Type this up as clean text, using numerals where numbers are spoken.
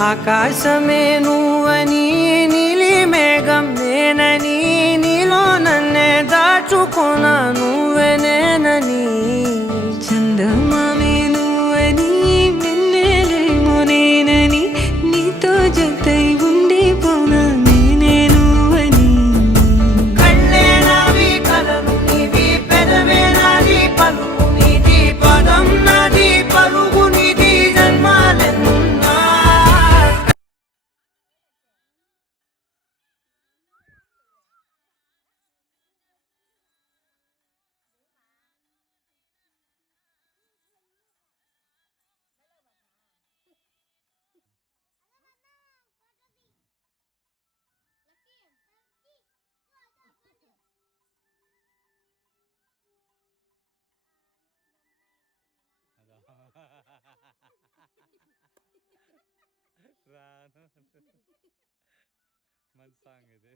ఆకాశమే నువ్వని నీలి మేఘం నేనని నీలో నన్నే దాచుకున్న నువ్వే నేనని చందమామే నువ్వని వెన్నెలేమో నేనని నీతో జతై ఉండిపోనా నేనే నువ్వని కళ్ళే నావి కలలు నీవి పెదవే నాది పలుకు నీది పదం నాది పలుగు నీది జన్మాలెన్నున్నా రాను మన సాంగ్ ఇది